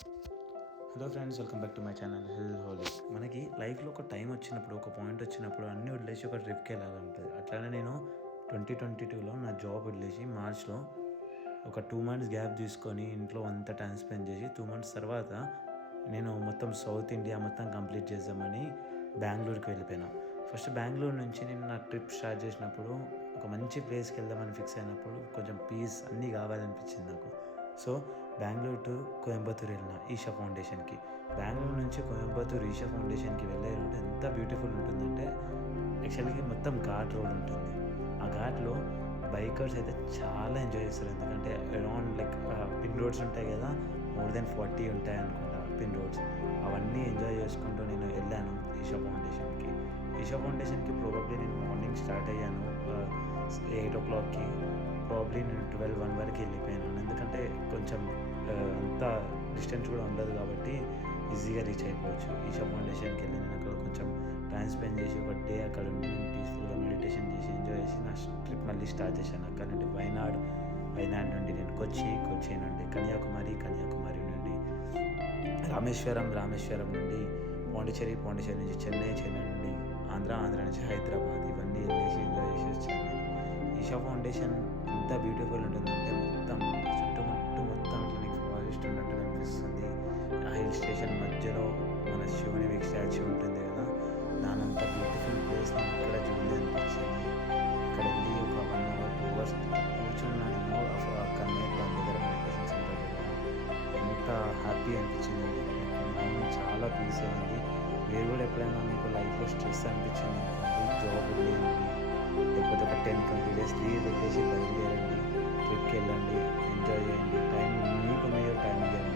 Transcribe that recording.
Hello friends, welcome back to my channel hill holy. మనకి లైఫ్లో ఒక టైం వచ్చినప్పుడు, ఒక పాయింట్ వచ్చినప్పుడు అన్నీ వదిలేసి ఒక ట్రిప్కి వెళ్ళాలంటుంది. అట్లానే నేను 2022లో నా జాబ్ వదిలేసి మార్చ్లో ఒక 2 మంత్స్ గ్యాప్ తీసుకొని ఇంట్లో అంతా టైం స్పెండ్ చేసి 2 మంత్స్ తర్వాత నేను మొత్తం సౌత్ ఇండియా మొత్తం కంప్లీట్ చేద్దామని బెంగళూరుకి వెళ్ళిపోయాను. ఫస్ట్ బెంగళూరు నుంచి నేను నా ట్రిప్ స్టార్ట్ చేసినప్పుడు ఒక మంచి ప్లేస్కి వెళ్దామని ఫిక్స్ అయినప్పుడు కొంచెం పీస్ అన్నీ కావాలనిపించింది నాకు. సో బెంగళూరు టు కోయంబత్తూర్ వెళ్ళిన ఈషా ఫౌండేషన్కి. బెంగళూరు నుంచి కోయంబత్తూర్ ఈషా ఫౌండేషన్కి వెళ్ళే రూట్ ఎంత బ్యూటిఫుల్ ఉంటుందంటే, యాక్చువల్గా మొత్తం ఘాట్ రోడ్ ఉంటుంది. ఆ ఘాట్లో బైకర్స్ అయితే చాలా ఎంజాయ్ చేస్తారు. ఎందుకంటే అరౌండ్ పిన్ రోడ్స్ ఉంటాయి కదా, మోర్ దెన్ 40 ఉంటాయి అనుకుంటా పిన్ రోడ్స్. అవన్నీ ఎంజాయ్ చేసుకుంటూ నేను వెళ్ళాను ఈషా ఫౌండేషన్కి. ఈషా ఫౌండేషన్కి ప్రాబబ్లీ నేను మార్నింగ్ స్టార్ట్ అయ్యాను 8 o'clockకి. ప్రాబ్లీ నేను 12-1 వరకు వెళ్ళిపోయాను. ఎందుకంటే కొంచెం అంత డిస్టెన్స్ కూడా ఉండదు కాబట్టి ఈజీగా రీచ్ అయిపోవచ్చు. ఈషా ఫౌండేషన్కి వెళ్ళి నేను అక్కడ కొంచెం టైం స్పెండ్ చేసి ఒక డే అక్కడ ఉండి నేను పీస్ఫుల్గా మెడిటేషన్ చేసి ఎంజాయ్ చేసి నా ట్రిప్ మళ్ళీ స్టార్ట్ చేశాను. అక్కడ నుండి వైనాడ్ నుండి నేను కొచ్చి నుండి కన్యాకుమారి నుండి రామేశ్వరం నుండి పాండిచేరి నుంచి చెన్నై నుండి ఆంధ్ర నుంచి హైదరాబాద్, ఇవన్నీ వెళ్ళేసి ఎంజాయ్ చేసి వచ్చాను నేను. ఈషా ఫౌండేషన్ ఎంత బ్యూటిఫుల్ ఉంటుందంటే మొత్తం మొత్తం ఇట్లా నీకు ఫారెస్ట్ ఉన్నట్టు అనిపిస్తుంది. ఆ హిల్ స్టేషన్ మధ్యలో మన శివుని స్టాచ్యూ ఉంటుంది కదా, దానంత బ్యూటిఫుల్ ప్లేస్ నేను ఇక్కడ చూడలేదు అనిపించింది. ఇక్కడ వెళ్ళి ఒక 1 hour 2 hours కూర్చున్నాను నేను కన్నయ్య దాని దగ్గర మెడిటేషన్ సెంటర్ దగ్గర. ఎంత హ్యాపీ అనిపించింది, మైండ్ చాలా పీస్ అయింది. మీరు కూడా ఎప్పుడైనా మీకు లైఫ్లో స్ట్రెస్ అనిపించింది అనుకోండి, జాబ్ లేదండి, లేకపోతే ఒక 10-20 days లీవ్ పెట్టేసి బయలుదేరండి, ట్రిప్కి వెళ్ళండి, ఎంజాయ్ చేయండి. టైం మీకు మీరు టైం ఇవ్వండి.